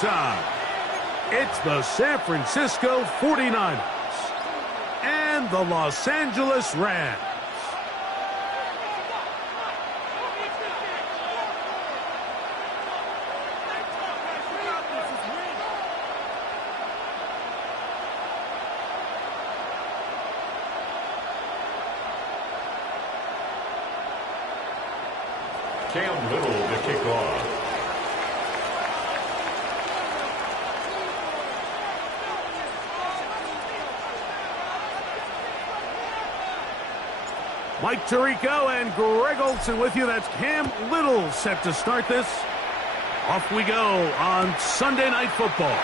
time. It's the San Francisco 49ers and the Los Angeles Rams. Cam Little to kick off. Mike Tirico and Greg Olsen with you. That's Cam Little set to start this. Off we go on Sunday Night Football.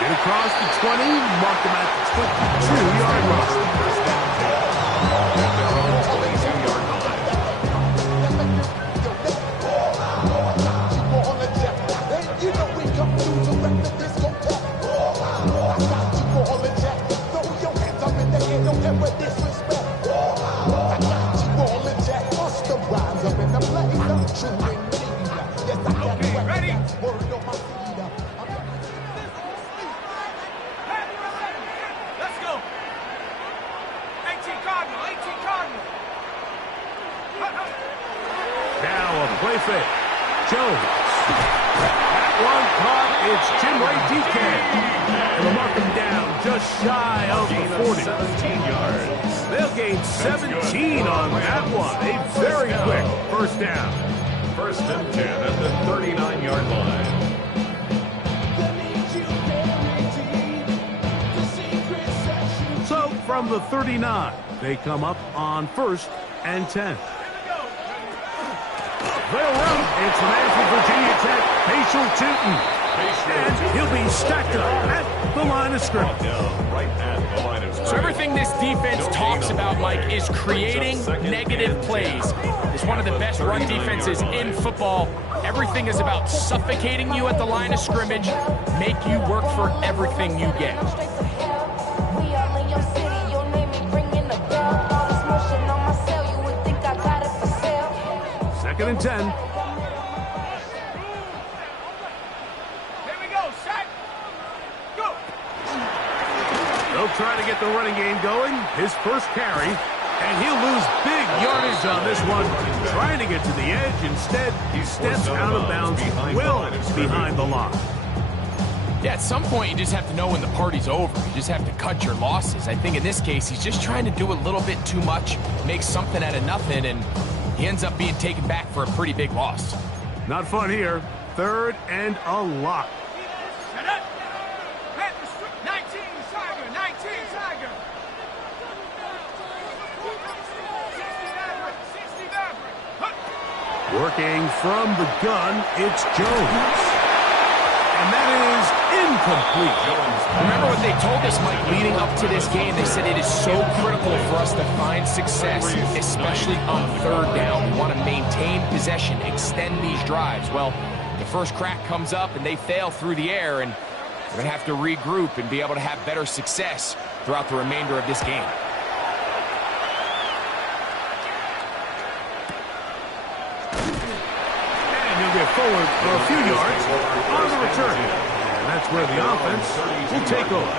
Get across the 20, mark them at the 22-yard line. First down. At their own 22-yard line. You know we come through to wreck the discotheque. I got you for all the jack. Throw your hands up in the air, don't ever disrespect. I got you for all the jack. Bust the rhymes up in the place. I'm true indeed. Yes, I got okay, ready? Word on my feet. Let's go. 18 Cardinal, 18 Cardinal. Now a play fake. Jones. That one caught. It's Jim Ray DK. And they'll mark him down just shy of the 40. 17 yards. They'll gain 17 on that one. A very quick first down. First and 10 at the 39-yard line. So from the 39, they come up on 1st and 10. They'll run. It's the man from Virginia Tech, Facial Tootin. And he'll be stacked up at the line of scrimmage. Right at the line of scrimmage. So everything this defense talks about, Mike, is creating negative plays. It's one of the best run defenses in football. Everything is about suffocating you at the line of scrimmage, make you work for everything you get. Second and 10. Here we go, set, go. They'll try to get the running game going. His first carry, and he'll lose big yardage on this one. Trying to get to the edge. Instead, he steps out of bounds well behind the line. Yeah, at some point, you just have to know when the party's over. You just have to cut your losses. I think in this case, he's just trying to do a little bit too much, make something out of nothing, and he ends up being taken back for a pretty big loss. Not fun here. 3rd and a lot. Set up. 19 Tiger, 19 Tiger. 60 Maverick. Working from the gun, it's Jones. And that is incomplete. Remember what they told us, Mike, leading up to this game? They said it is so critical for us to find success, especially on 3rd down. We want to maintain possession, extend these drives. Well, the first crack comes up and they fail through the air, and we're going to have to regroup and be able to have better success throughout the remainder of this game. Get forward for a few yards on the return. And that's where the offense will take over.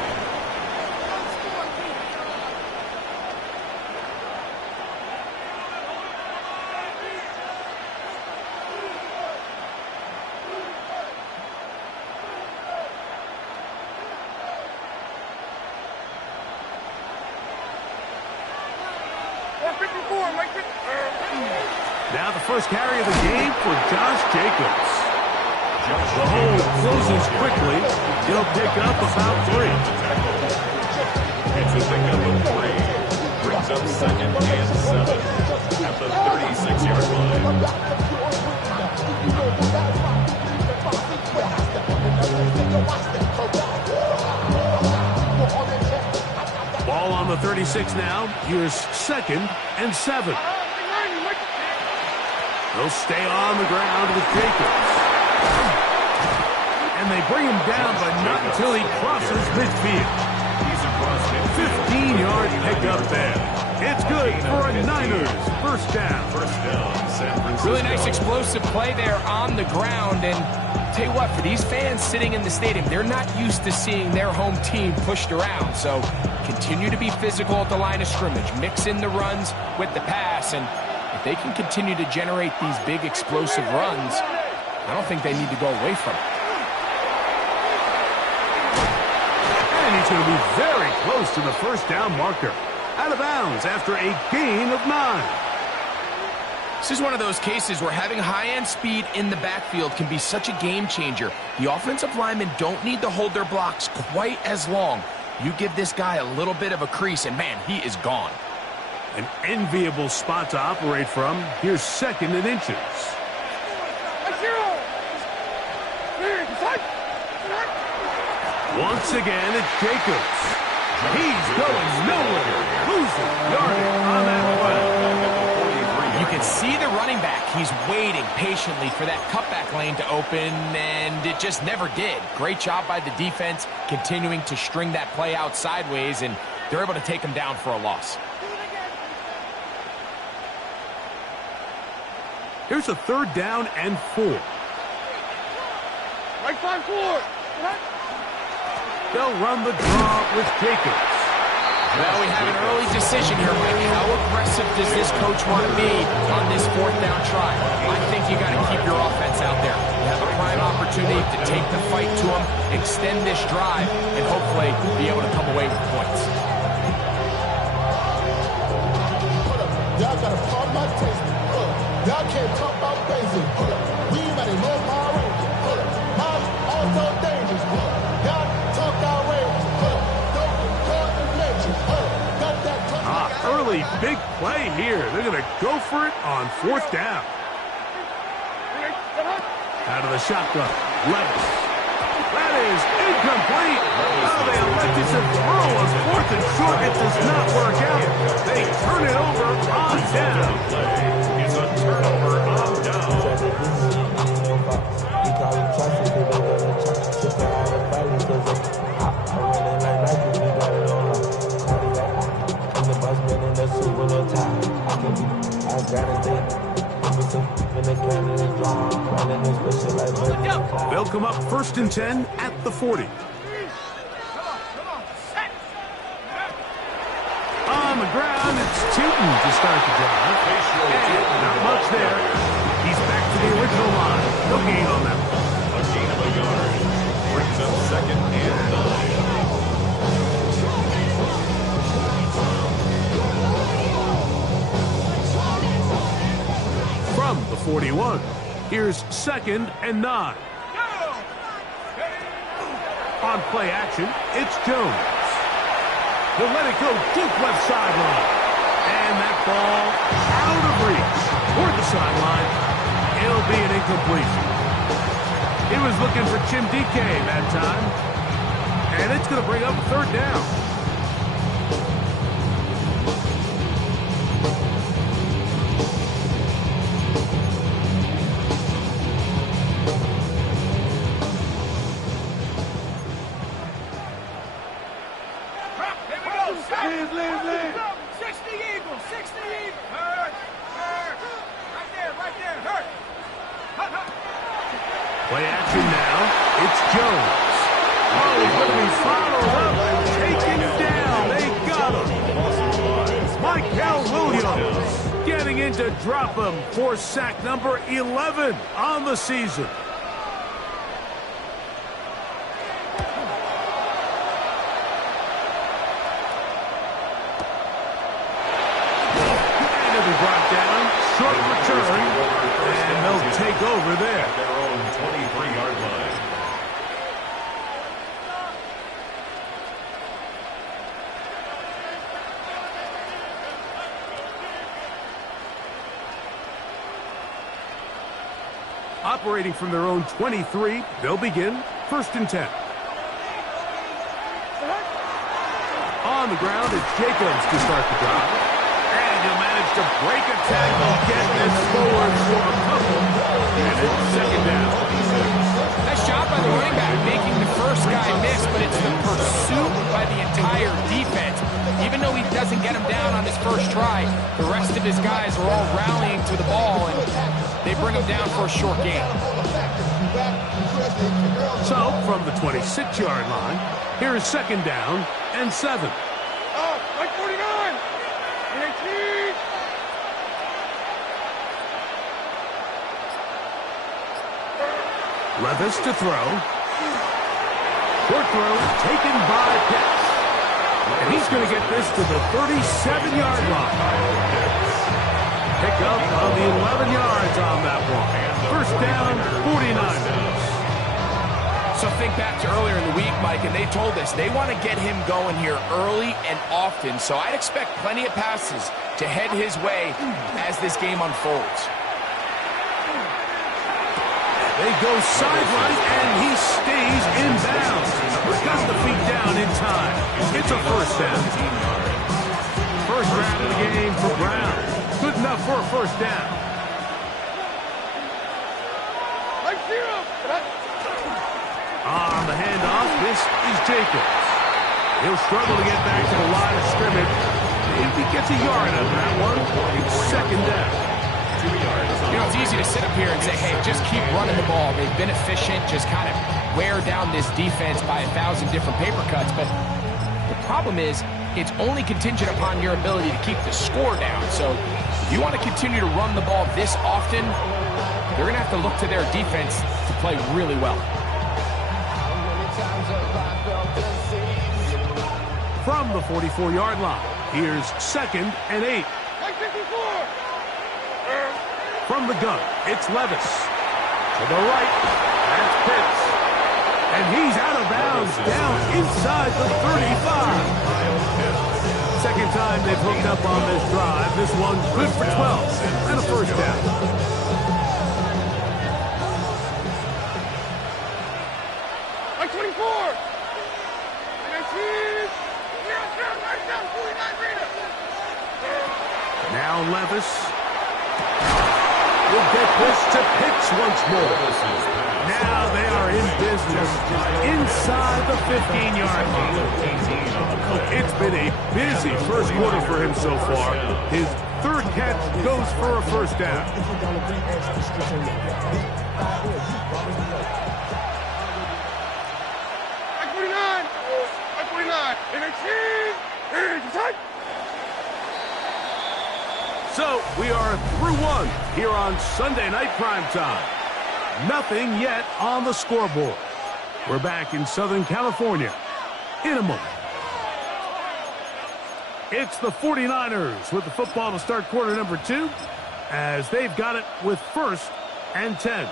Now the first carry of the game for Josh Jacobs. The hole closes quickly. He'll pick up about 3. It's a pickup of 3. Brings up 2nd and 7 at the 36-yard line. Ball on the 36 now. Here's 2nd and 7. They'll stay on the ground with Jacobs. And they bring him down, but not until he crosses midfield. 15-yard pickup there. It's good for a Niners first down. First down, San Francisco. Really nice explosive play there on the ground. And tell you what, for these fans sitting in the stadium, they're not used to seeing their home team pushed around. So continue to be physical at the line of scrimmage. Mix in the runs with the pass. And if they can continue to generate these big explosive runs, I don't think they need to go away from it. And he's going to be very close to the first down marker. Out of bounds after a gain of 9. This is one of those cases where having high-end speed in the backfield can be such a game changer. The offensive linemen don't need to hold their blocks quite as long. You give this guy a little bit of a crease, and man, he is gone. An enviable spot to operate from. Here's 2nd and inches. Once again, it's Jacobs. He's going nowhere. Losing yardage on that play. You can see the running back. He's waiting patiently for that cutback lane to open, and it just never did. Great job by the defense continuing to string that play out sideways, and they're able to take him down for a loss. Here's a 3rd down and 4. Right side forward. They'll run the draw with Jacobs. Well, we have an early decision here, Mike. How aggressive does this coach want to be on this 4th down try? I think you got to keep your offense out there. You have a prime opportunity to take the fight to them, extend this drive, and hopefully be able to come away with points. Y'all gotta pump my taste. Y'all can't talk about basic. We better know my range. I'm also dangerous. Y'all talk outrageous. Don't call the legend. Got that Early big play here. They're going to go for it on 4th down. Out of the shotgun. Levis. That is incomplete. Oh, they elected to throw on 4th and short. It does not work out. They turn it over on down. It's a turnover on down. They'll come up 1st and 10 at the 40. On the ground, it's Tootin to start the drive. And not much there. He's back to the original line. No gain on that one. A gain of a yard. Brings up 2nd and 9. From the 41, here's 2nd and 9. On play action, it's Jones. He'll let it go deep left sideline. And that ball out of reach toward the sideline. It'll be an incompletion. He was looking for Jim DK that time. And it's going to bring up 3rd down. Play action now. It's Jones. Oh, he's going to be followed up and taken down. They got him. Michael Williams getting in to drop him for sack number 11 on the season. And he'll be brought down. Short return. And they'll take over there. Their own 23-yard line. Operating from their own 23, they'll begin 1st and 10. On the ground, it's Jacobs to start the drive. And he'll manage to break a tackle, get this forward for a couple. And it's 2nd down. Nice job by the running back making the first guy miss, but it's the pursuit by the entire defense. Even though he doesn't get him down on his first try, the rest of his guys are all rallying to the ball, and they bring him down for a short gain. So, from the 26-yard line, here is 2nd down and 7. Like 49. 18. Levis to throw. Short throw taken by Pitts. And he's going to get this to the 37-yard line. Pick up on the 11 yards on that one. First down, 49ers. So think back to earlier in the week, Mike, and they told us they want to get him going here early and often. So I'd expect plenty of passes to head his way as this game unfolds. They go sideline, and he stays in bounds. Got the feet down in time. It's a first down. First round of the game for Brown. Good enough for a first down. On the handoff, this is Jacobs. He'll struggle to get back to the line of scrimmage. Maybe gets a yard out of that one. It's 2nd down. 2 yards. You know, it's easy to sit up here and say, hey, just keep running the ball. They've been efficient, just kind of wear down this defense by 1,000 different paper cuts. But the problem is, it's only contingent upon your ability to keep the score down. So if you want to continue to run the ball this often, they're going to have to look to their defense to play really well. From the 44-yard line, here's 2nd and 8. From the gun, it's Levis. To the right, that's Pitts. And he's out of bounds, down inside the 35. Second time they've hooked up on this drive. This one's good for 12 and a first down. Like 24. 19. Now Levis will get this to Pitts once more. Now they are in business inside the 15-yard line. It's been a busy first quarter for him so far. His 3rd catch goes for a first down. Like 49. Like 49. 18. So we are through one here on Sunday Night Primetime. Nothing yet on the scoreboard. We're back in Southern California in a moment. It's the 49ers with the football to start quarter number 2 as they've got it with 1st and 10.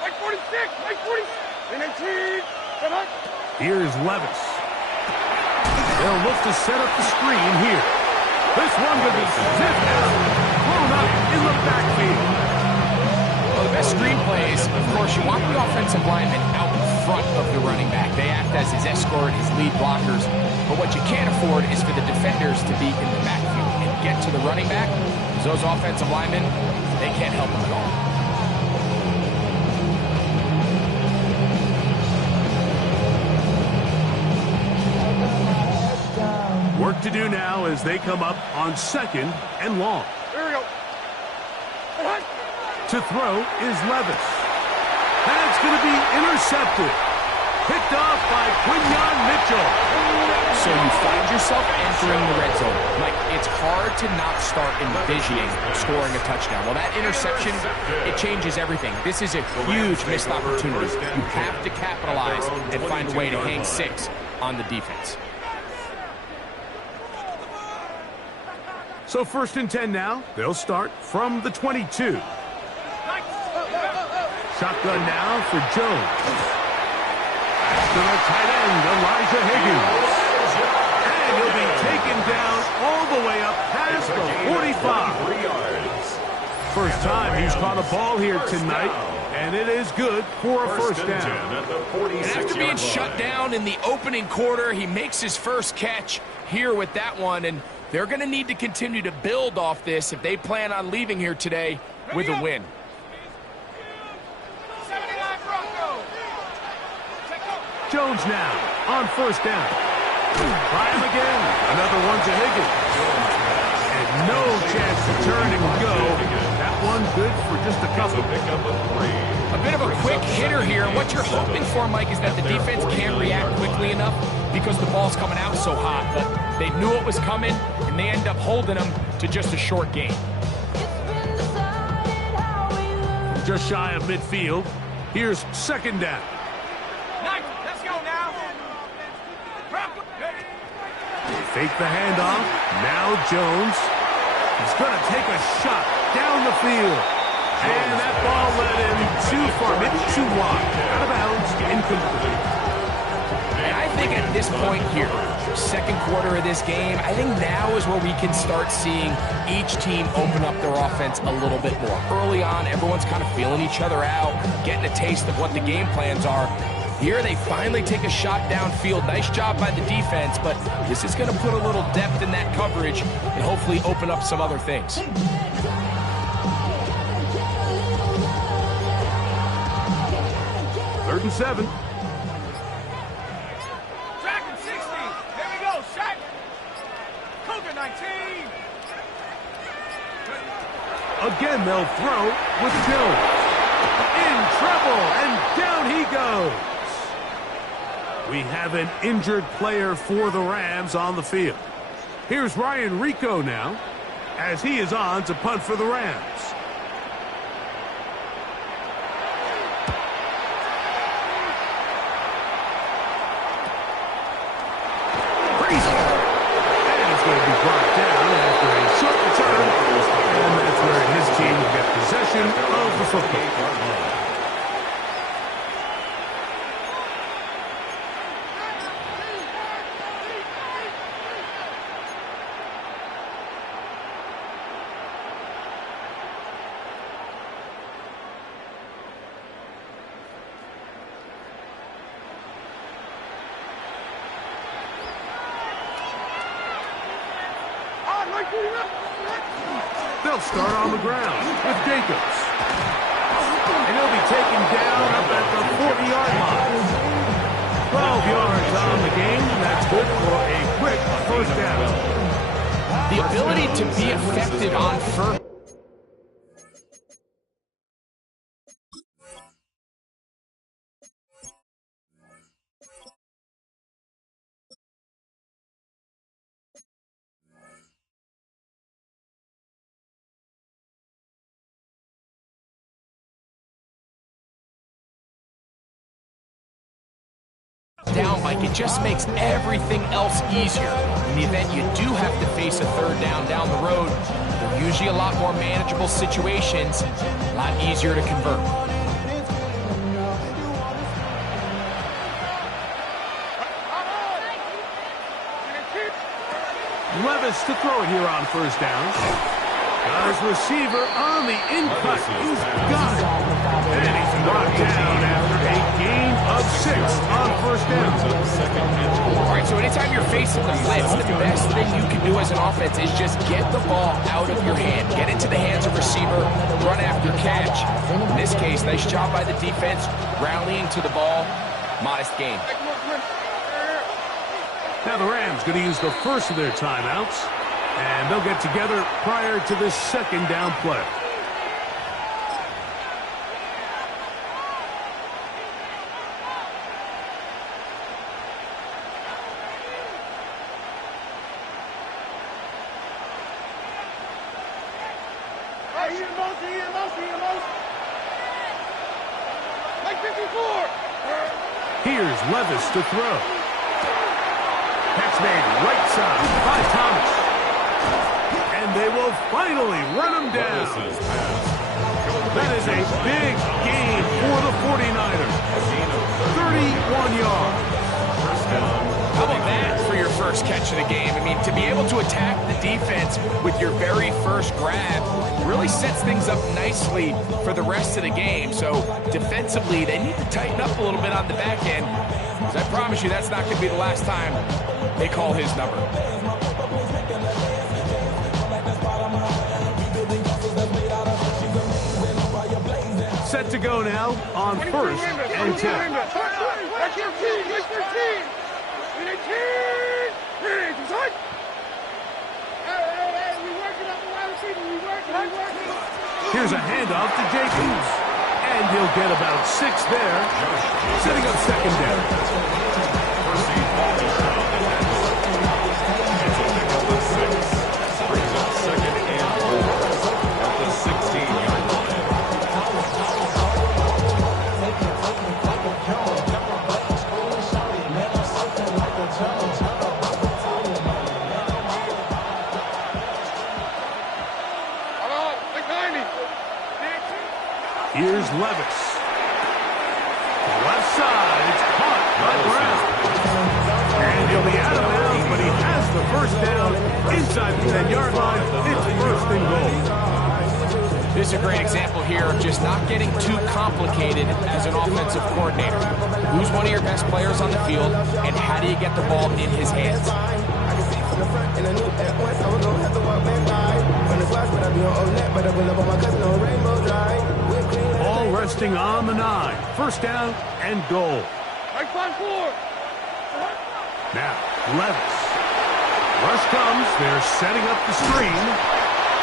Like 46. Like 40. 19. Here's Levis. They'll look to set up the screen here. This one could be zipped out, thrown up in the backfield. Well, the best screen plays, of course, you want the offensive lineman out in front of the running back. They act as his escort, his lead blockers. But what you can't afford is for the defenders to be in the backfield and get to the running back. Those offensive linemen, they can't help them at all. Work to do now as they come up on 2nd and long. Here we go. To throw is Levis. And it's going to be intercepted. Picked off by Quinyon Mitchell. So you find yourself entering the red zone. Mike, it's hard to not start envisioning scoring a touchdown. Well, that interception, it changes everything. This is a huge missed opportunity. You have to capitalize and find a way to hang 6 on the defense. So 1st and 10 now. They'll start from the 22. Shotgun now for Jones. To the tight end, Elijah Higgins. And he'll be taken down all the way up past the 45. First time he's caught a ball here tonight, and it is good for a first down. And after being shut down in the opening quarter, he makes his first catch here with that one, and they're going to need to continue to build off this if they plan on leaving here today with a win. Jones now on first down. Try him again. Another one to Higgins. And no chance to turn and go. That one good for just a couple. A bit of a quick hitter here. What you're hoping for, Mike, is that the defense can't react quickly enough because the ball's coming out so hot. But they knew it was coming, and they end up holding them to just a short game. Just shy of midfield. Here's second down. Let's go now. Fake the handoff. Now Jones. He's going to take a shot down the field. And that ball led him too far, maybe too wide. Out of bounds, incomplete. And I think at this point here, second quarter of this game, I think now is where we can start seeing each team open up their offense a little bit more. Early on, everyone's kind of feeling each other out, getting a taste of what the game plans are. Here they finally take a shot downfield. Nice job by the defense, but this is going to put a little depth in that coverage and hopefully open up some other things. Third and 7. Tracking 60. There we go. Shot. Cougar 19. Again, they'll throw with Jones. In trouble, and down he goes. We have an injured player for the Rams on the field. Here's Ryan Rico now, as he is on to punt for the Rams. Crazy. And it's going to be brought down after a short return. And that's where his team will get possession of the football. They'll start on the ground with Jacobs. And he'll be taken down up at the 40-yard line. 12 yards on the game. That's good for a quick first down. The ability to be effective on first. Down, Mike, it just makes everything else easier. In the event you do have to face a third down the road, they're usually a lot more manageable situations, a lot easier to convert. Levis to throw it here on first down. Got his receiver on the in-cut. He's got it. And he's brought down after a gain of 6 on first down. All right, so anytime you're facing the blitz, the best thing you can do as an offense is just get the ball out of your hand. Get into the hands of receiver, run after catch. In this case, nice job by the defense, rallying to the ball. Modest gain. Now the Rams going to use the first of their timeouts, and they'll get together prior to this second down play. Here's Levis to throw. Catch made right side by Thomas. And they will finally run him down. That is a big gain for the 49ers. 31 yards. How about that for your first catch of the game? I mean, to be able to attack the defense with your very first grab really sets things up nicely for the rest of the game. So defensively, they need to tighten up a little bit on the back end, because I promise you that's not going to be the last time they call his number. Set to go now on first and 10. That's your team. That's your team. Here's a handoff to Jacobs. And he'll get about 6 there, setting up second down. It's a pickup of 6. Brings up second and 4 at the 16-yard line. Here's Levis. Left side, it's caught by Brown. And he'll be out of bounds, but he has the first down inside the 10-yard line. It's first and goal. This is a great example here of just not getting too complicated as an offensive coordinator. Who's one of your best players on the field, and how do you get the ball in his hands? Ball resting on the 9. First down and goal. Now, Levis. Rush comes. They're setting up the screen.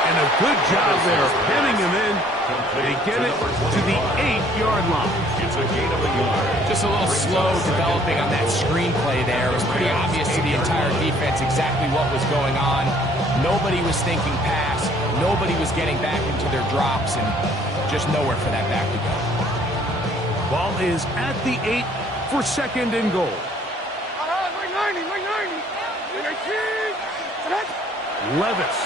And a good job there pinning him in. They get it to the 8-yard line. It's a gain of a yard. Just a little slow developing on that screenplay there. It was pretty obvious to the entire defense exactly what was going on. Nobody was thinking pass. Nobody was getting back into their drops, and just nowhere for that back to go. Ball is at the 8 for second and goal. Levis.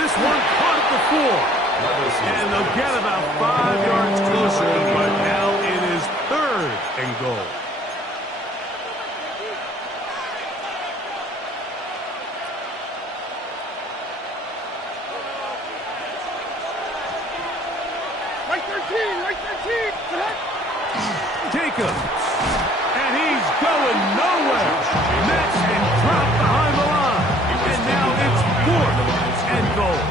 This one caught at the 4. And they'll get about 5 yards closer, but now it is third and goal. Jacobs. And he's going nowhere. Mets and dropped behind the line. And now it's fourth and goal.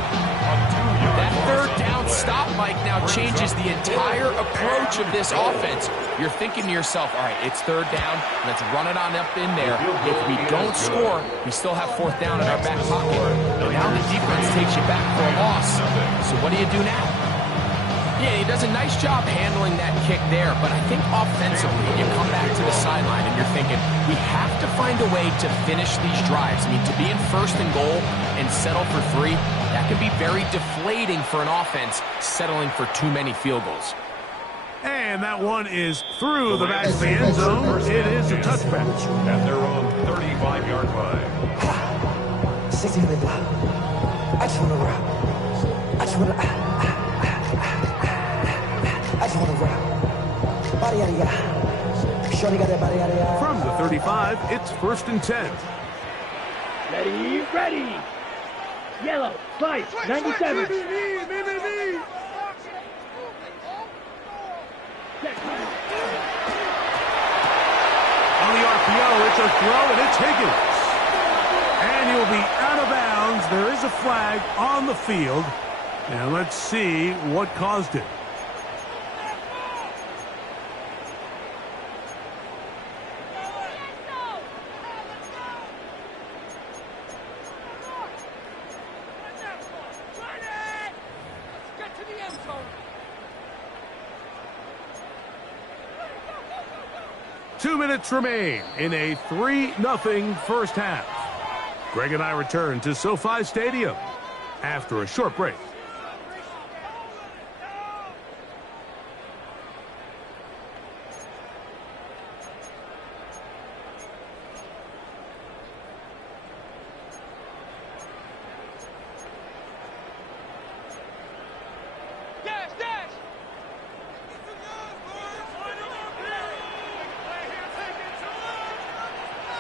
That third down stop, Mike, now changes the entire approach of this offense. You're thinking to yourself, all right, it's third down. Let's run it on up in there. If we don't score, we still have fourth down in our back pocket. And now the defense takes you back for a loss. So what do you do now? Yeah, he does a nice job handling that kick there, but I think offensively, you come back to the sideline and you're thinking, we have to find a way to finish these drives. I mean, to be in first and goal and settle for 3, that can be very deflating for an offense settling for too many field goals. And that one is through the back of the end zone. It is a touchback. At their own 35-yard line. 60 minutes. I just want to rock. I just want to... I just want to rock. Body out of ya. Shorty got that body out of ya. From the 35, it's first and 10. Ready. Yellow, slice, 97. On the RPO, it's a throw, and it's Higgins. And he'll be out of bounds. There is a flag on the field. And let's see what caused it. Get to the end zone. 2 minutes remain in a 3-0 first half. Greg and I return to SoFi Stadium after a short break.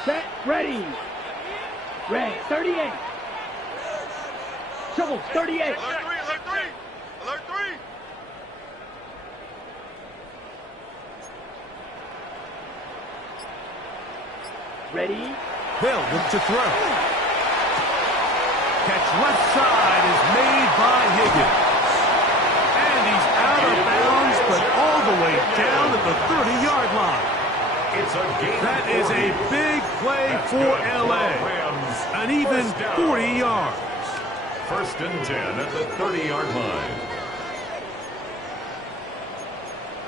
Set, ready. Red, 38. Shovels, 38. Alert 3. Alert 3. Ready. They'll look to throw. Catch left side is made by Higgins. And he's out of bounds, but all the way down at the 30-yard line. It's a gain. That is a big play for L.A. An even 40 yards. First and 10 at the 30-yard line.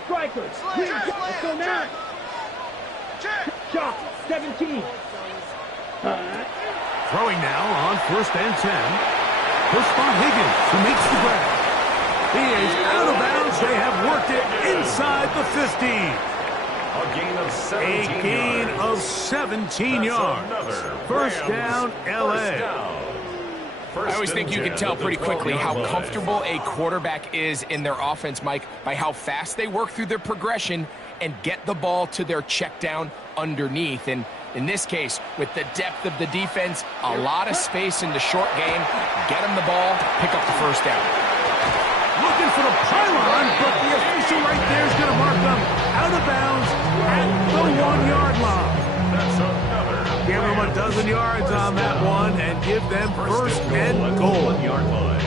Strikers. Let's go now. Shot. 17. Throwing now on first and 10. He'll spot Higgins, who makes the grab. He is out of bounds. They have worked it inside the 50. A gain of 17 A gain yards. of 17 yards. First down, L.A. I always think you can tell pretty quickly how comfortable a quarterback is in their offense, Mike, by how fast they work through their progression and get the ball to their check down underneath. And in this case, with the depth of the defense, a lot of space in the short game, get them the ball, pick up the first down. Looking for the pylon, but the official right there is going to mark them out of bounds at the 1-yard line. That's another. Give them a dozen yards on that one and give them first and goal. 1-yard line.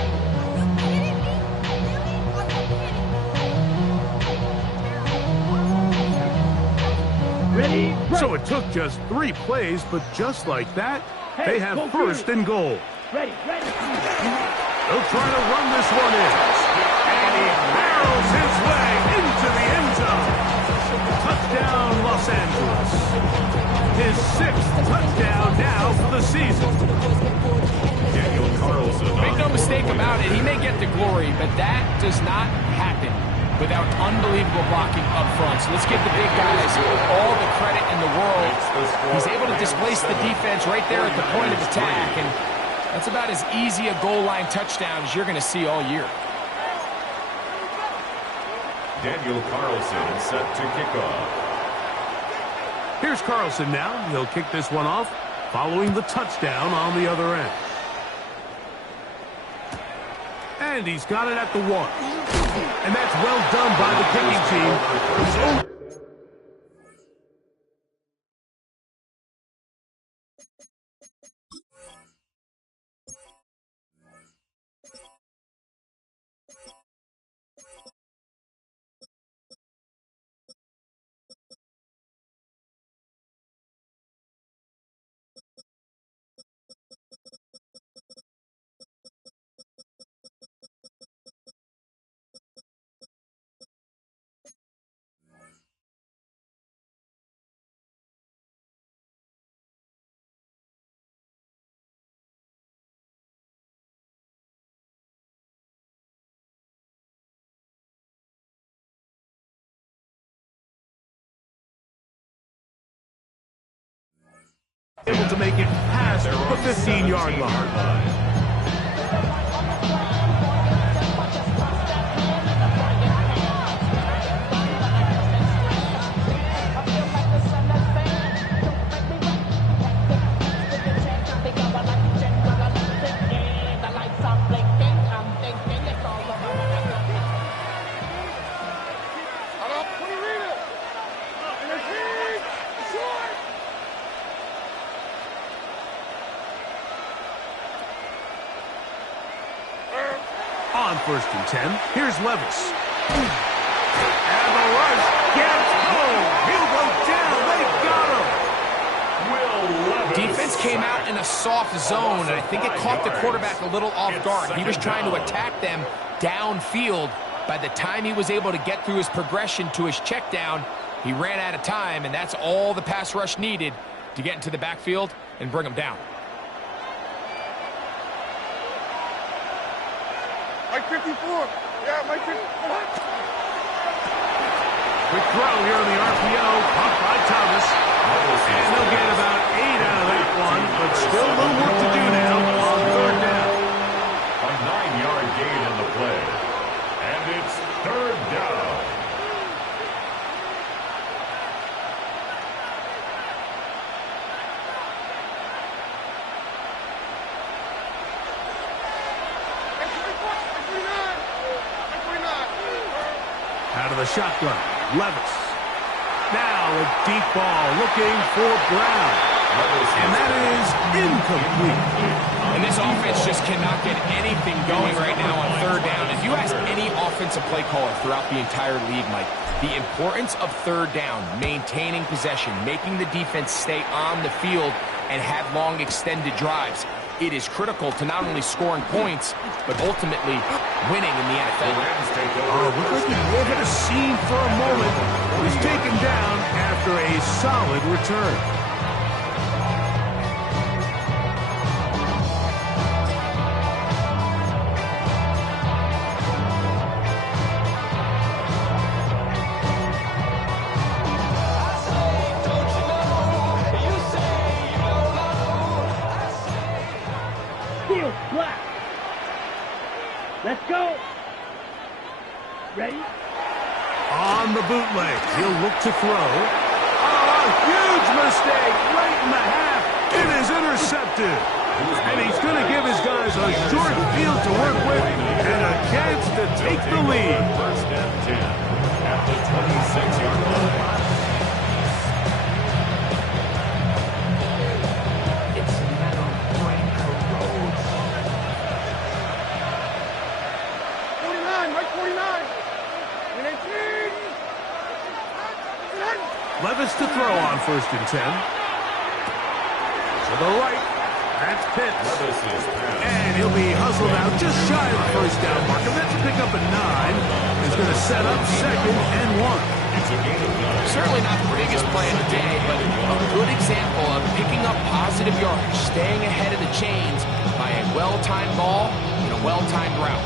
Ready? So it took just 3 plays, but just like that, they have first and goal. Ready. They'll try to run this one in. And he barrels his way into the end zone. Touchdown, Los Angeles. His 6th touchdown now for the season. Daniel Carlson. Make no mistake about it, he may get the glory, but that does not happen without unbelievable blocking up front. So let's give the big guys all the credit in the world. He's able to displace the defense right there at the point of attack, and that's about as easy a goal line touchdown as you're going to see all year. Daniel Carlson set to kick off. Here's Carlson now. He'll kick this one off following the touchdown on the other end. And he's got it at the 1. And that's well done by the kicking team. Able to make it past the 15-yard line. On first and 10, here's Levis. And the rush gets home. He'll go down. They've got him. Defense came out in a soft zone, and I think it caught the quarterback a little off guard. He was trying to attack them downfield. By the time he was able to get through his progression to his check down, he ran out of time, and that's all the pass rush needed to get into the backfield and bring him down. Mike 54. Yeah, Mike 54. Quick throw here on the RPO, caught by Thomas. And they'll get about 8 out of that one, but still a little work to do now on third down. A 9-yard gain on the play. And it's third down. Out of the shotgun, Levis. Now a deep ball looking for Brown. And that is incomplete. And this offense just cannot get anything going right now on third down. If you ask any offensive play caller throughout the entire league, Mike, the importance of third down, maintaining possession, making the defense stay on the field and have long extended drives, it is critical to not only scoring points, but ultimately winning in the NFL. Oh, looks like he may have had a scene for a moment. He's taken down after a solid return. Black. Let's go. Ready? On the bootleg, he'll look to throw. Oh, huge mistake right in the half. It is intercepted. And he's going to give his guys a short field to work with and a chance to take the lead. First and 10 at the 26-yard line. Levis to throw on 1st and 10. To the right. That's Pitts. And he'll be hustled out just shy of the first down marker. That's a pick up a 9. He's going to set up 2nd and 1. Certainly not the biggest play of the day, but a good example of picking up positive yardage, staying ahead of the chains by a well-timed ball and a well-timed route.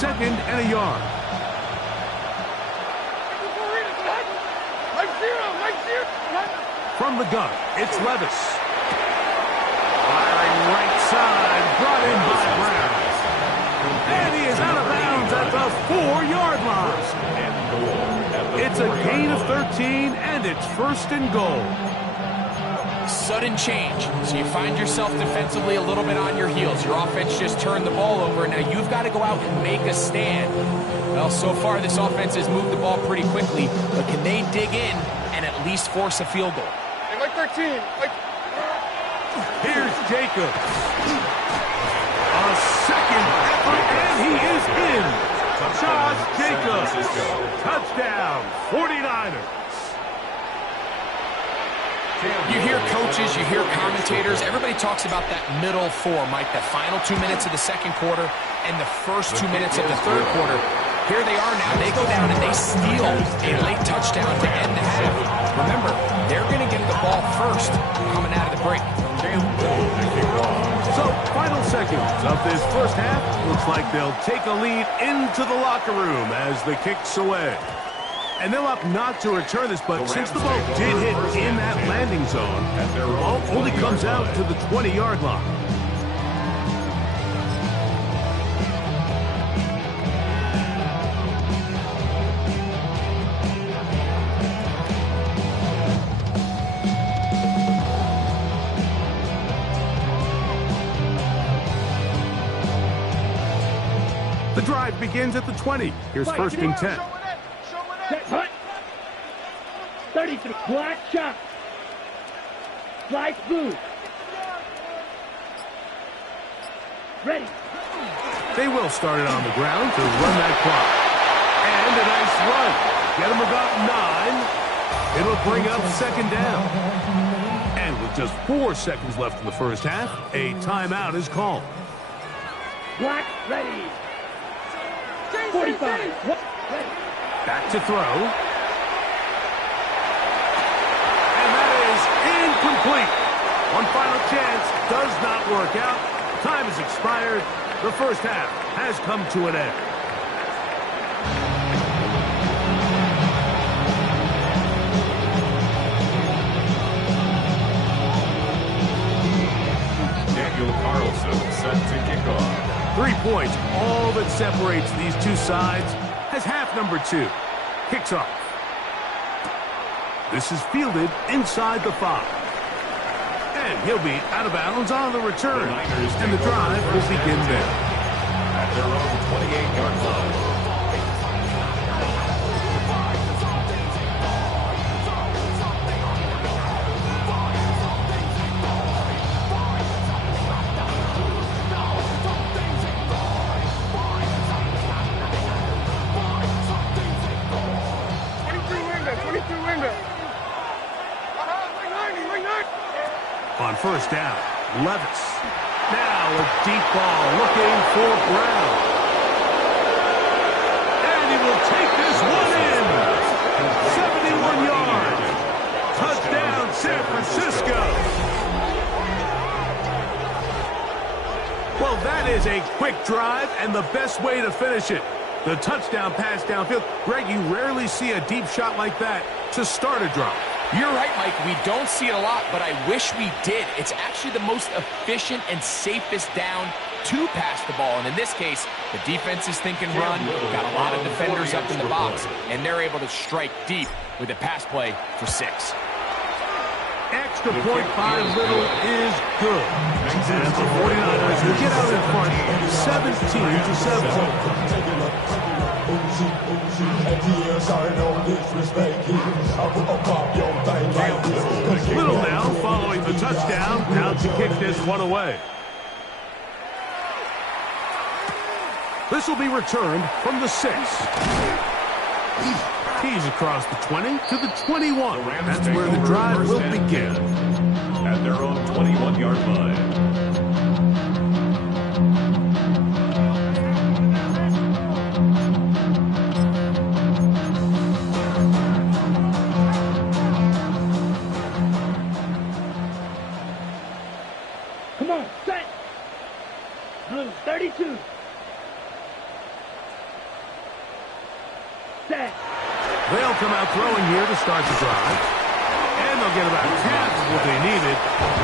2nd and a yard. From the gun, it's Levis. Firing right side, brought in by Brown. And he is out of bounds at the 4-yard line. It's a gain of 13, and it's 1st and goal. Sudden change, so you find yourself defensively a little bit on your heels. Your offense just turned the ball over, and now you've got to go out and make a stand. Well, so far this offense has moved the ball pretty quickly, but can they dig in and at least force a field goal? Hey, Mike 13. Here's Jacobs. A second effort, and he is in. Josh Jacobs. Touchdown, 49ers. You hear coaches, you hear commentators, everybody talks about that middle 4, Mike, the final 2 minutes of the second quarter and the first 2 minutes of the third quarter. Here they are now. They go down and they steal a late touchdown to end the half. Remember, they're going to get the ball first coming out of the break. So, final seconds of this first half. Looks like they'll take a lead into the locker room as the kick's away. And they'll opt not to return this, but since the ball did hit in that landing zone, the ball only comes out to the 20-yard line. The drive begins at the 20. Here's 1st and 10. Cut. 33. Black shot. Slice blue. Ready. They will start it on the ground to run that clock. And a nice run. Get them about 9. It'll bring up 2nd down. And with just 4 seconds left in the first half, a timeout is called. Black ready. 45. Ready. Back to throw. And that is incomplete. One final chance does not work out. Time has expired. The first half has come to an end. Daniel Carlson set to kick off. 3 points, all that separates these two sides, as half number 2 kicks off. This is fielded inside the 5. And he'll be out of bounds on the return. And the drive will begin there. At their own 28-yard line. first down. Levis. Now a deep ball looking for Brown. And he will take this one in. 71 yards. Touchdown, San Francisco. Well, that is a quick drive and the best way to finish it. The touchdown pass downfield. Greg, you rarely see a deep shot like that to start a drive. You're right, Mike. We don't see it a lot, but I wish we did. It's actually the most efficient and safest down to pass the ball. And in this case, the defense is thinking run. Got a lot of defenders up in the box, and they're able to strike deep with a pass play for 6. Extra point by Little is good. And the 49ers will get out in front 17-7. Little now following the touchdown, out to kick this one away. This will be returned from the 6. He's across the 20 to the 21. That's where the drive will begin. At their own 21-yard line. Come on, set. Blue 32. Set. They'll come out throwing here to start the drive. And they'll get about half of what they needed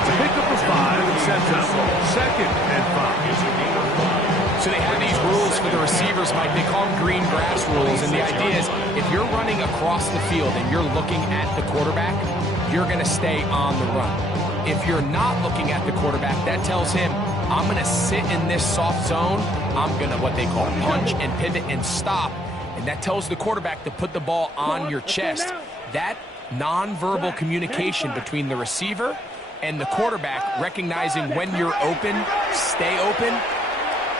to pick up a 5 and sets up 2nd and 5. So they have these rules for the receivers, Mike. They call them green grass rules. And the idea is if you're running across the field and you're looking at the quarterback, you're going to stay on the run. If you're not looking at the quarterback, that tells him, I'm going to sit in this soft zone. I'm going to what they call punch and pivot and stop. And that tells the quarterback to put the ball on your chest. That nonverbal communication between the receiver and the quarterback, recognizing when you're open, stay open,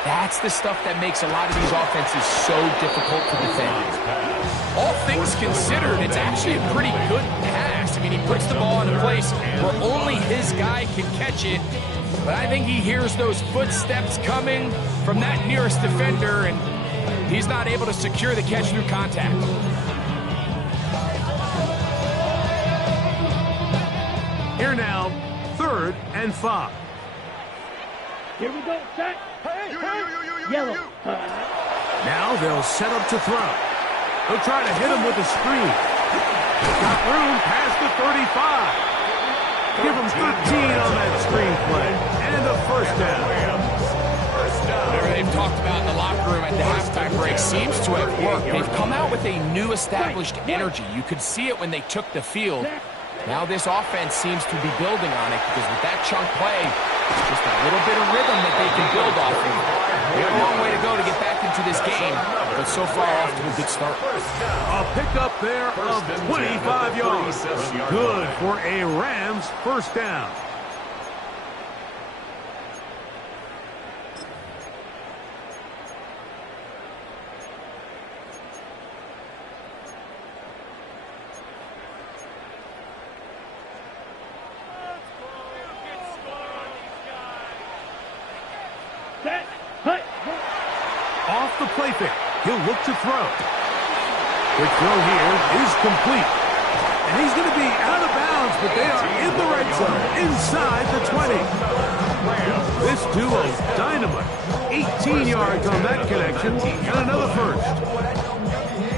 that's the stuff that makes a lot of these offenses so difficult to defend. All things considered, it's actually a pretty good pass. I mean, he puts the ball in a place where only his guy can catch it. But I think he hears those footsteps coming from that nearest defender, and he's not able to secure the catch through contact. Here now, 3rd and 5. Here we go, set. Yellow. Now they'll set up to throw. They'll try to hit him with a screen. Got room past the 35. Give him 13 on that screen play. And a first down. Whatever they've talked about in the locker room at the halftime break seems to have worked. They've come out with a new established energy. You could see it when they took the field. Now this offense seems to be building on it because with that chunk play, it's just a little bit of rhythm that they can build off of. They have a long way to go to get back into this game, but so far off to a good start. A pickup there of 25 yards. Good for a Rams first down. Off the play fake, he'll look to throw. Quick throw here is complete. And he's going to be out of bounds, but they are in the red zone, inside the 20. This duo, dynamite. 18 yards on that connection, and another first.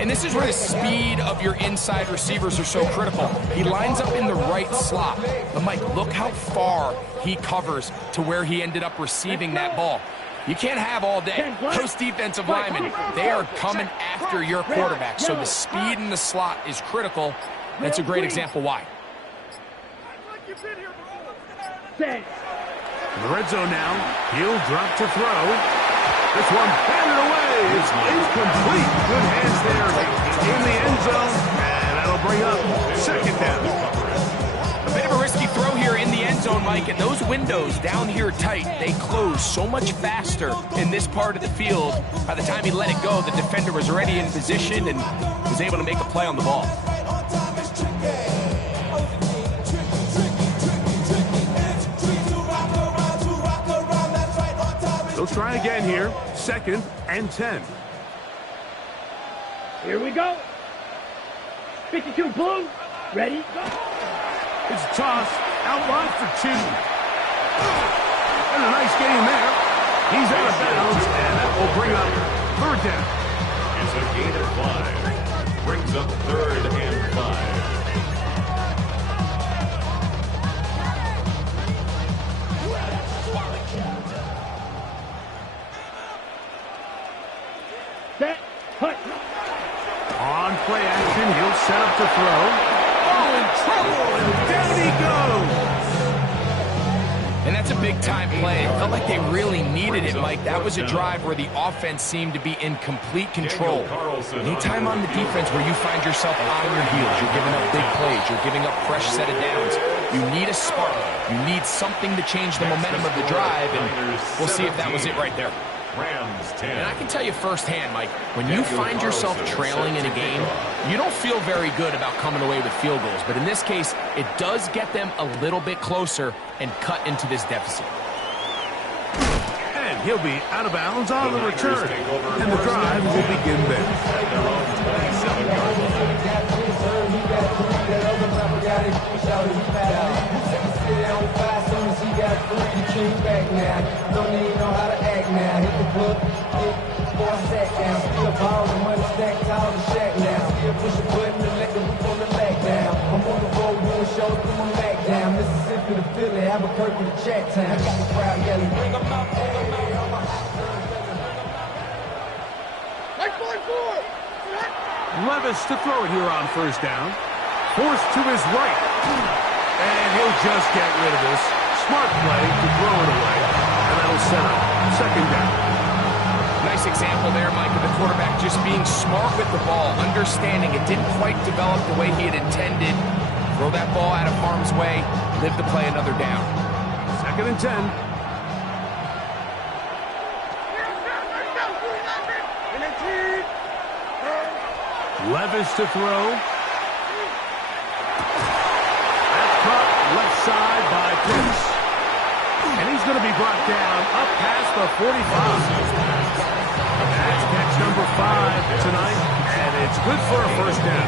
And this is where the speed of your inside receivers are so critical. He lines up in the right slot. But, Mike, look how far he covers to where he ended up receiving that ball. You can't have all day. Those defensive linemen, they are coming after your quarterback. So the speed in the slot is critical. That's a great example why. In the red zone now, he'll drop to throw. This one batted away. It's incomplete. Good hands there in the end zone. And that'll bring up 2nd down. A bit of a risky throw here in the end zone, Mike, and those windows down here tight, they close so much faster in this part of the field. By the time he let it go, the defender was already in position and was able to make a play on the ball. They'll try again here. 2nd and 10. Here we go. 52 blue. Ready, go. It's a toss. Outline for 2. And a nice game there. He's out of bounds, and that will bring up 3rd down. It's a gain of 5. Brings up 3rd and 5. Set, hut. On play action, he'll set up to throw. Oh, in trouble, and down he goes. And that's a big-time play. It felt like they really needed it, Mike. That was a drive where the offense seemed to be in complete control. Anytime on the defense where you find yourself on your heels, you're giving up big plays, you're giving up fresh set of downs, you need a spark. You need something to change the momentum of the drive, and we'll see if that was it right there. Rams 10. And I can tell you firsthand, Mike, when you find yourself trailing in a game, you don't feel very good about coming away with field goals. But in this case, it does get them a little bit closer and cut into this deficit. And he'll be out of bounds on the return. And the drive will begin there. At their own 27-yard line. Levis to throw it here on 1st down. Forced to his right. And he'll just get rid of this. Smart play to throw it away. And that'll set up 2nd down. Nice example there, Mike, of the quarterback just being smart with the ball, understanding it didn't quite develop the way he had intended. Throw that ball out of harm's way, live to play another down. 2nd and 10. Levis to throw. That's caught left side by Pitts. And he's going to be brought down up past the 45. That's catch number 5 tonight, and it's good for a 1st down.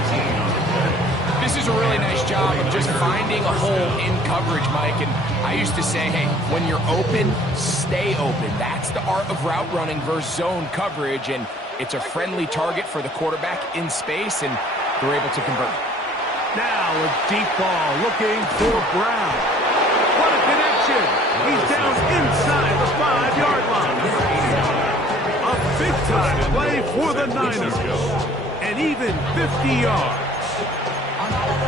This is a really nice job of just finding a hole in coverage, Mike. And I used to say, hey, when you're open, stay open. That's the art of route running versus zone coverage, and it's a friendly target for the quarterback in space, and they're able to convert. Now a deep ball looking for Brown. What a connection! He's down inside the 5-yard line. A big-time play for the Niners. And even 50 yards.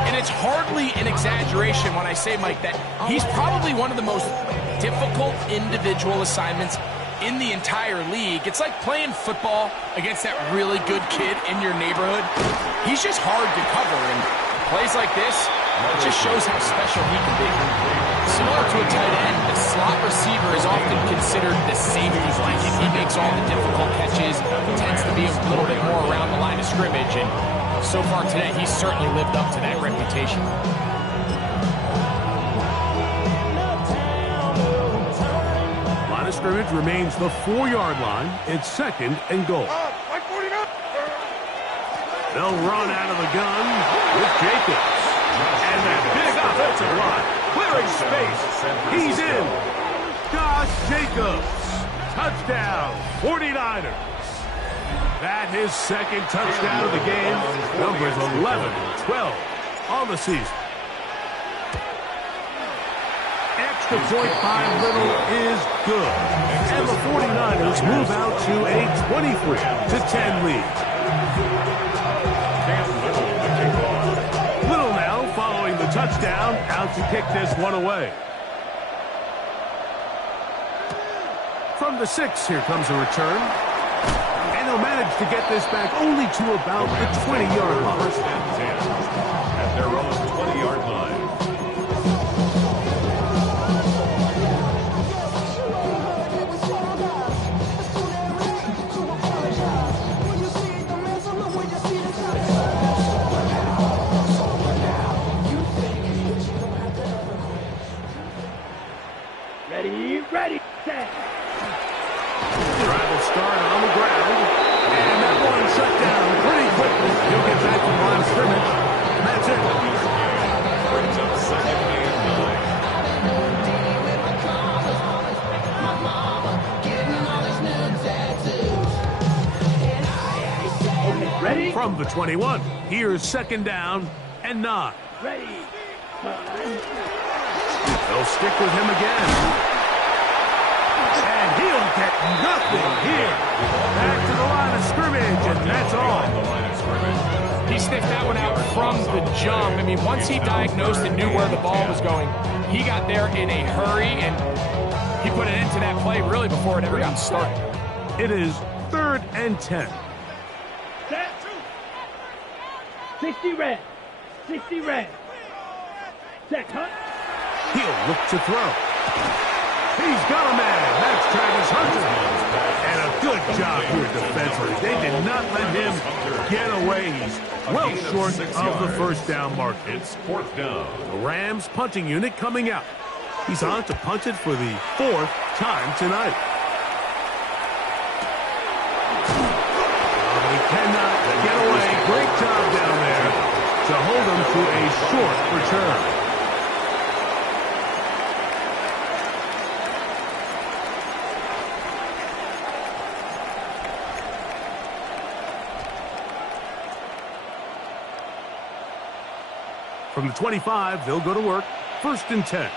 And it's hardly an exaggeration when I say, Mike, that he's probably one of the most difficult individual assignments in the entire league. It's like playing football against that really good kid in your neighborhood. He's just hard to cover, and plays like this, it just shows how special he can be. Similar to a tight end, the slot receiver is often considered the safety blanket. He makes all the difficult catches, tends to be a little bit more around the line of scrimmage, and so far today, he's certainly lived up to that reputation. Line of scrimmage remains the 4-yard line. It's 2nd and goal. They'll run out of the gun with Jacobs. And that big offensive line clearing space. He's in. Josh Jacobs. Touchdown, 49ers. That his 2nd touchdown of the game. Numbers 11 and 12 on the season. Extra point by Little is good. And the 49ers move out to a 23-10 lead. Little now following the touchdown, out to kick this one away. From the 6, here comes a return. And they'll manage to get this back only to about the 20-yard line. 1st and 10 at their own 20-yard line. Ready, set. start on the ground. And that one shut down pretty quickly. He'll get back to the line of scrimmage. And that's it. Brings up second and 9. Okay, ready? From the 21, here's second down and 9. Ready. They'll stick with him again. And he'll get nothing here. Back to the line of scrimmage, and that's all. He sniffed that one out from the jump. I mean, once he diagnosed and knew where the ball was going, he got there in a hurry, and he put an end to that play really before it ever got started. It is 3rd and 10. Set. 60 red. 60 red. Set, cut. He'll look to throw. He's got a man. That's Travis Hunter. And a good job here defensively. They did not let him get away. He's well short of the first down mark. It's 4th down. The Rams punting unit coming out. He's on to punt it for the 4th time tonight. Oh, he cannot get away. Great job down there to hold him to a short return. From the 25, they'll go to work. 1st and 10.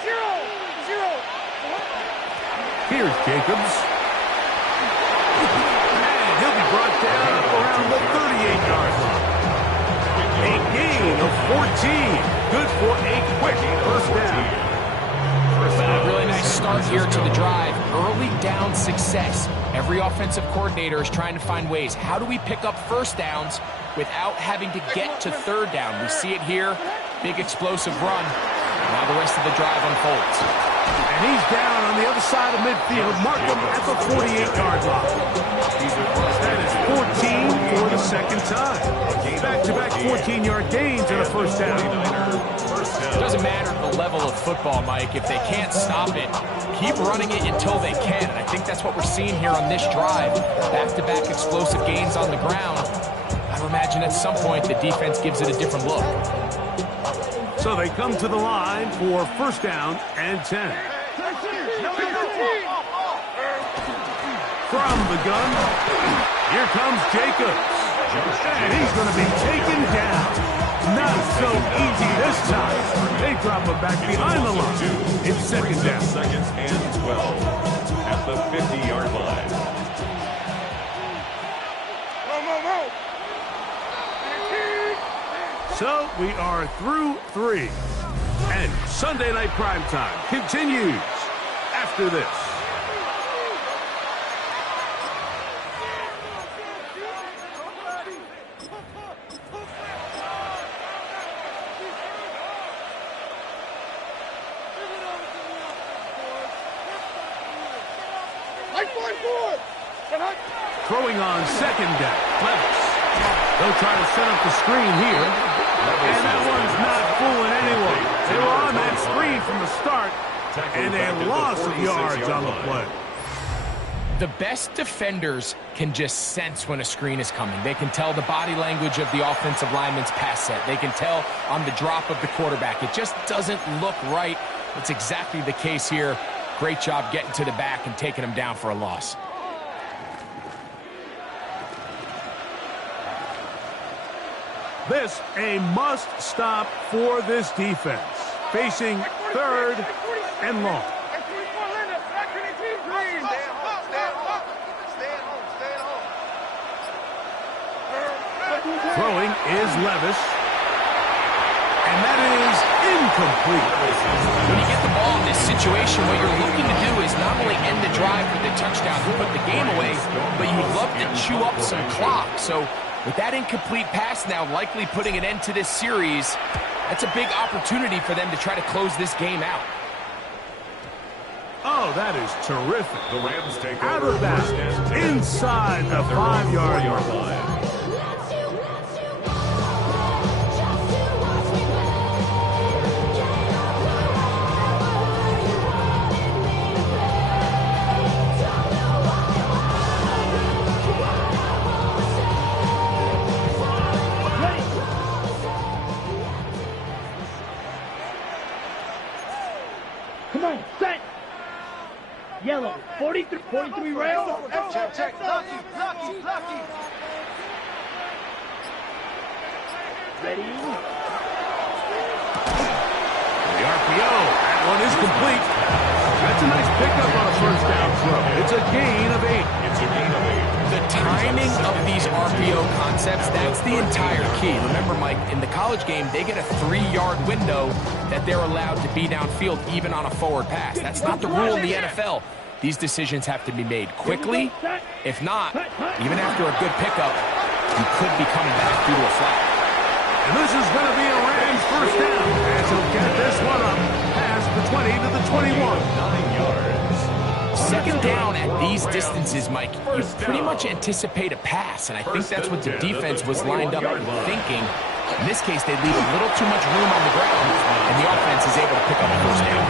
Zero. Here's Jacobs. And he'll be brought down around the 38-yard line. A gain of 14. Good for a quick first down. A really nice start here to the drive. Early down success. Every offensive coordinator is trying to find ways. How do we pick up first downs without having to get to 3rd down? We see it here. Big explosive run. Now the rest of the drive unfolds. And he's down on the other side of midfield. Mark him at the 48-yard line. That is 14 for the second time. Back-to-back 14-yard gains and a first down. It doesn't matter the level of football, Mike. If they can't stop it, keep running it until they can. And I think that's what we're seeing here on this drive. Back-to-back explosive gains on the ground. I would imagine at some point the defense gives it a different look. So they come to the line for first down and 10. From the gun, here comes Jacobs. And he's going to be taken down. Not so easy this time. They drop him back behind the line. It's second down. 2nd and 12 at the 50-yard line. So we are through 3. And Sunday Night Primetime continues after this. Throwing on second down. Levis. They'll try to set up the screen here. And that one's not fooling anyone. They were on that screen from the start, and a loss of yards on the play. The best defenders can just sense when a screen is coming. They can tell the body language of the offensive lineman's pass set. They can tell on the drop of the quarterback. It just doesn't look right. It's exactly the case here. Great job getting to the back and taking him down for a loss. This a must-stop for this defense. Facing 3rd and long. Throwing is Levis. And that is incomplete. When you get the ball in this situation, what you're looking to do is not only end the drive with a touchdown to put the game away, but you'd love to chew up some clock. So with that incomplete pass now likely putting an end to this series, that's a big opportunity for them to try to close this game out. Oh, that is terrific. The Rams take Out over of that, inside the 5-yard line. 43 rail. Check. Lucky. Ready? The RPO, that one is complete. That's a nice pickup on a first down throw. It's a gain of 8. The timing of these RPO concepts, that's the entire key. Remember, Mike, in the college game, they get a 3-yard window that they're allowed to be downfield even on a forward pass. That's not the rule in the NFL. These decisions have to be made quickly. If not, even after a good pickup, you could be coming back due to a flag. And this is going to be a Rams first down as he'll get this one up past the 20 to the 21. 9 yards. Second down at these distances, Mike, you pretty much anticipate a pass, and I think that's what the defense was lined up thinking. In this case, they leave a little too much room on the ground, and the offense is able to pick up a first down.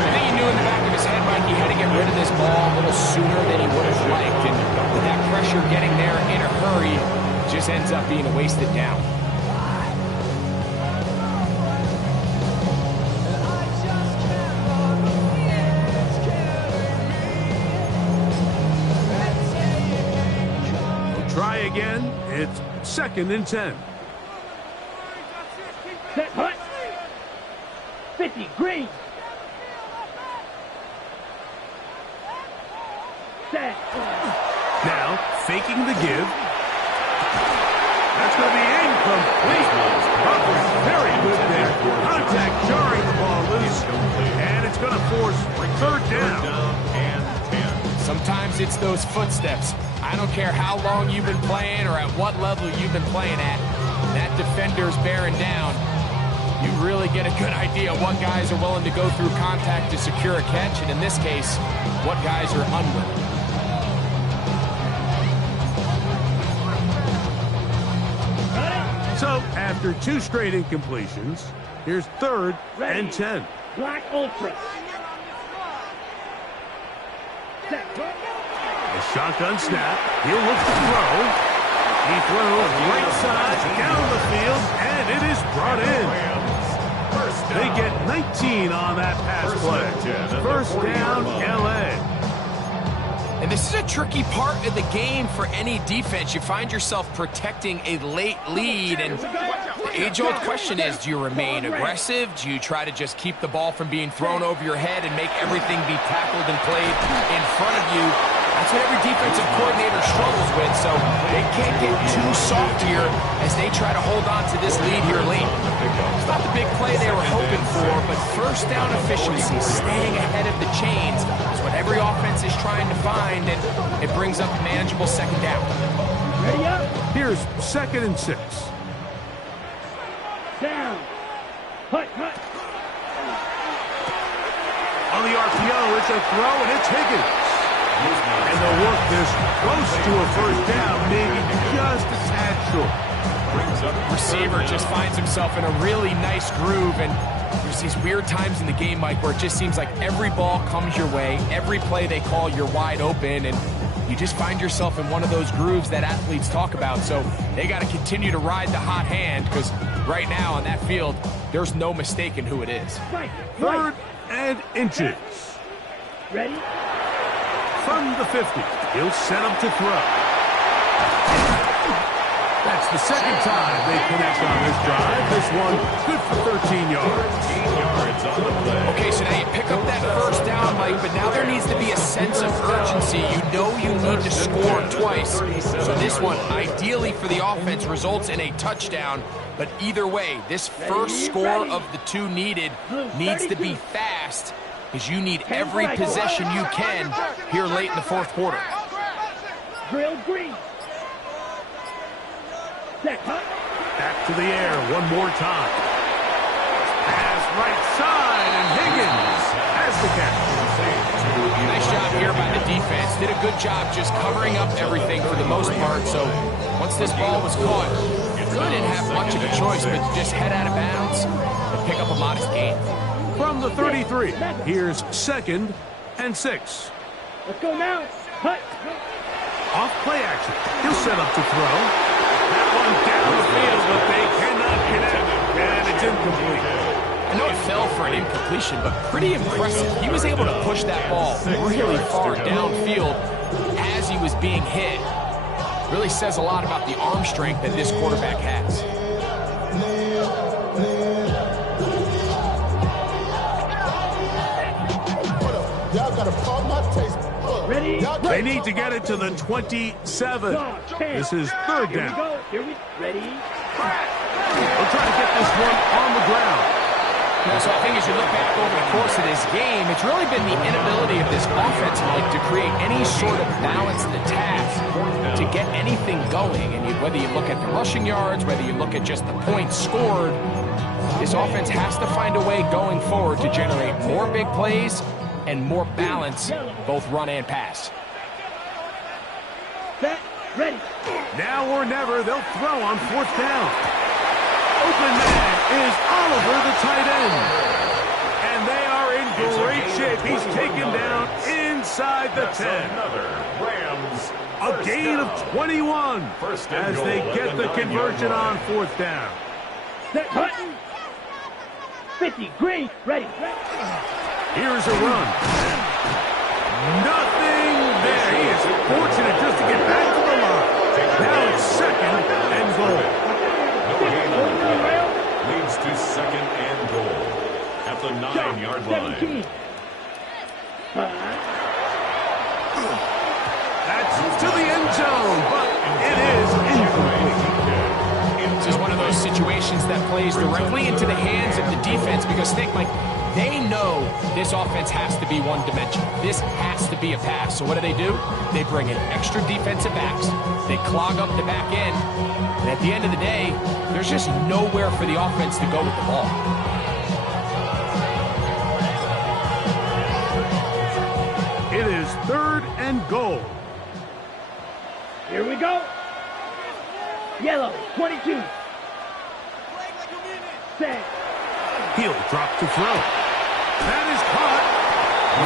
I think he knew in the back of his head, Mike, he had to get rid of this ball a little sooner than he would have liked, and with that pressure getting there in a hurry, just ends up being a wasted down. Try again. It's 2nd and 10. Set, hut. 50, green. Set. Now, faking the give. That's going to be incomplete. Butler's very good there. Contact jarring the ball loose. And it's going to force 3rd down. And 10. Sometimes it's those footsteps. I don't care how long you've been playing or at what level you've been playing at. That defender's bearing down. You really get a good idea what guys are willing to go through contact to secure a catch, and in this case, what guys are unwilling. So, after 2 straight incompletions, here's 3rd and 10. Black Ultra. Set. A shotgun snap. He'll look to throw. He throws right side down the field, and it is brought in. They get 19 on that pass play. First down, L.A. And this is a tricky part of the game for any defense. You find yourself protecting a late lead, and the age-old question is, do you remain aggressive? Do you try to just keep the ball from being thrown over your head and make everything be tackled and played in front of you? That's what every defensive coordinator struggles with, so they can't get too soft here as they try to hold on to this lead here late. It's not the big play they were hoping for, but first down efficiency, staying ahead of the chains, is what every offense is trying to find, and it brings up a manageable second down. Ready up. Here's 2nd and 6. Down. Hut. On the RPO, it's a throw, and it's Higgins. And they'll work this close to a first down, maybe just a tad short. Receiver just finds himself in a really nice groove, and there's these weird times in the game, Mike, where it just seems like every ball comes your way, every play they call, you're wide open, and you just find yourself in one of those grooves that athletes talk about. So they got to continue to ride the hot hand, because right now on that field, there's no mistaking who it is. 3rd and inches. Ready? From the 50, he'll set up to throw. That's the 2nd time they connect on this drive. This one good for 13 yards. 18 yards on the play. Okay, so now you pick up that first down, Mike, but now there needs to be a sense of urgency. You know you need to score twice. So this one, ideally for the offense, results in a touchdown. But either way, this first score of the 2 needed needs to be fast, because you need every possession you can here late in the 4th quarter. Drill green. Set. Hut. Back to the air one more time. Pass right side, and Higgins has the catch. Nice job here by the defense. Did a good job just covering up everything for the most part. So once this ball was caught, really didn't have much of a choice but to just head out of bounds and pick up a modest gain. From the 33, here's 2nd and 6. Let's go now. Hut. Off play action. He'll set up to throw. That one down the field, but they cannot connect. And it's incomplete. I know it fell for an incompletion, but pretty impressive. He was able to push that ball really far downfield as he was being hit. Really says a lot about the arm strength that this quarterback has. Y'all gotta pump my taste. Ready? They need to get it to the 27. This is third Here we down. go. Here we ready. They'll try to get this one on the ground. So I think as you look back over the course of this game, it's really been the inability of this offense, Mike, to create any sort of balanced attack to get anything going. And whether you look at the rushing yards, whether you look at just the points scored, this offense has to find a way going forward to generate more big plays and more balance, both run and pass. Set. Ready. Now or never, they'll throw on fourth down. Open man is Oliver, the tight end. And they are in great shape. He's taken down inside the 10. A gain of 21 as they get the conversion on fourth down. Set. Button. 50. Green. Ready. Here's a run. Nothing there. He is fortunate just to get back to the line. Now it's second and goal. Leads to second and goal at the 9-yard line. That's to the end zone, but it is incomplete. This is one of those situations that plays directly into the hands of the defense because, think, Mike, they know this offense has to be one-dimensional. This has to be a pass. So what do? They bring in extra defensive backs. They clog up the back end. And at the end of the day, there's just nowhere for the offense to go with the ball. It is third and goal. Here we go. Yellow. 22. Set. He'll drop to throw. That is caught.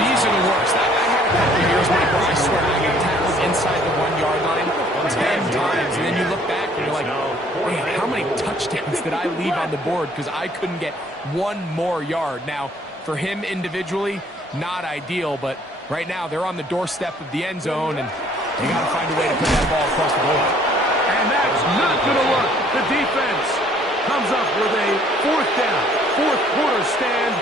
These are the worst. I had a couple of years where I swear I got tackled inside the 1-yard line 10 times, and then you look back and you're like, man, how many touchdowns did I leave on the board because I couldn't get one more yard? Now, for him individually, not ideal, but right now they're on the doorstep of the end zone, and they got to find a way to put that ball across the goal. And that's not going to work. The defense comes up with a fourth down, fourth quarter stand,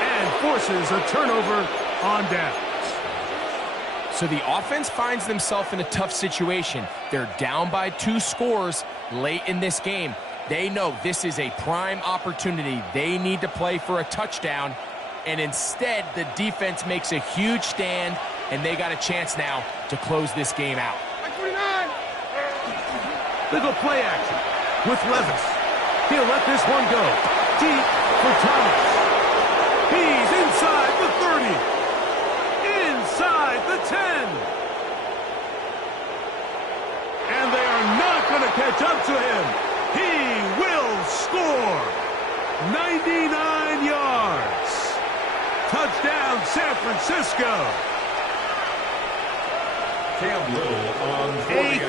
and forces a turnover on downs. So the offense finds themselves in a tough situation. They're down by 2 scores late in this game. They know this is a prime opportunity. They need to play for a touchdown, and instead the defense makes a huge stand, and they got a chance now to close this game out. They go play action with Levis. He'll let this one go. Deep for Thomas. He's inside the 30. Inside the 10. And they are not going to catch up to him. He will score. 99 yards. Touchdown, San Francisco. A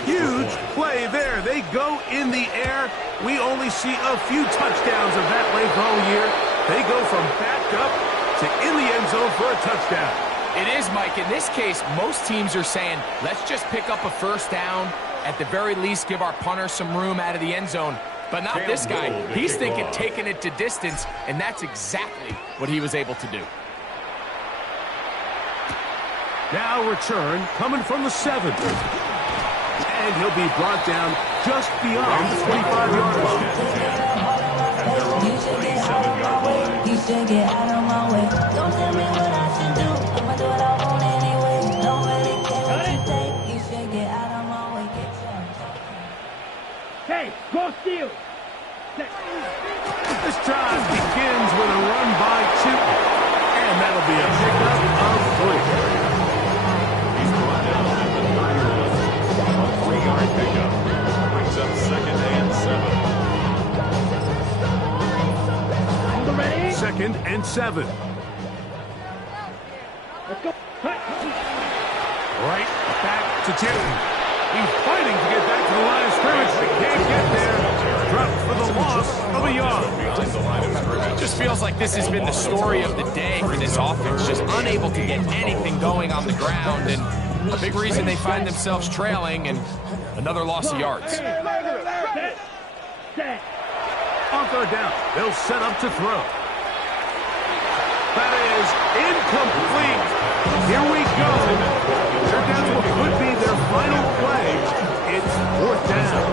huge play there. They go in the air. We only see a few touchdowns of that late all year. They go from back up to in the end zone for a touchdown. It is, Mike. In this case, most teams are saying, let's just pick up a first down. At the very least, give our punter some room out of the end zone. But not this guy. He's thinking taking it to distance, and that's exactly what he was able to do. Now return coming from the 7. And he'll be brought down just beyond the 25-yard line. You should get out of my way. Don't tell me what I should do. I'ma do what I want anyway. Don't really care what you think. You should get out of my way. Get your... Hey, go steal. This drive begins with a run by 2. And that'll be a pickup of 3. He's brought down at the 31. A 3-yard pickup. Brings up second and 7. Ready? Second and 7. Let's go. Right back to Tipton. He's fighting to get back to the line of scrimmage, but can't get there. up for the loss of a yard. Behind the line of scrimmage. It just feels like this has been the story of the day for this offense, just unable to get anything going on the ground, and a big reason they find themselves trailing and another loss of yards. On third down, they'll set up to throw. That is incomplete. Here we go. They're down to what could be their final play. It's fourth down.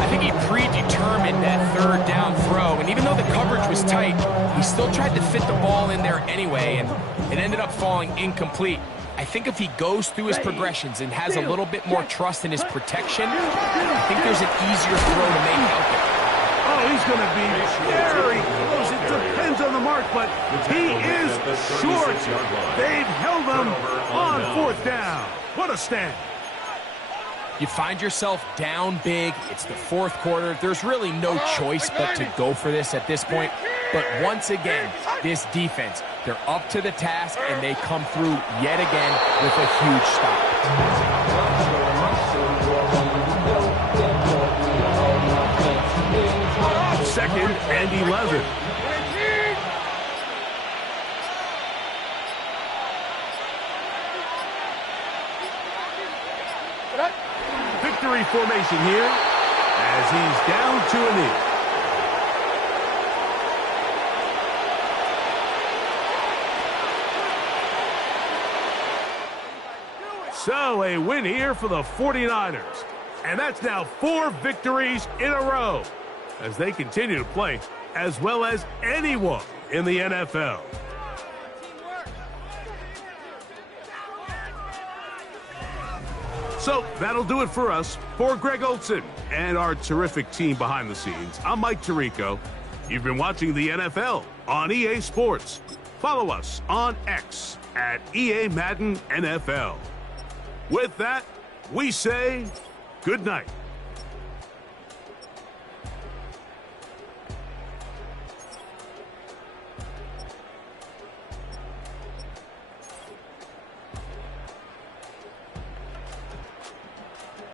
I think he predetermined that third down throw, and even though the coverage was tight, he still tried to fit the ball in there anyway, and it ended up falling incomplete. I think if he goes through his progressions and has a little bit more trust in his protection, I think there's an easier throw to make out there. Oh, he's going to be very close. It depends on the mark, but he is short. They've held him on fourth down. What a stand. You find yourself down big. It's the fourth quarter. There's really no choice but to go for this at this point. But once again, this defense, they're up to the task, and they come through yet again with a huge stop. Second and 11. Victory formation here as he's down to a knee. So a win here for the 49ers. And that's now 4 victories in a row as they continue to play as well as anyone in the NFL. So that'll do it for us. For Greg Olson and our terrific team behind the scenes, I'm Mike Tirico. You've been watching the NFL on EA Sports. Follow us on X at EA Madden NFL. With that, we say good night.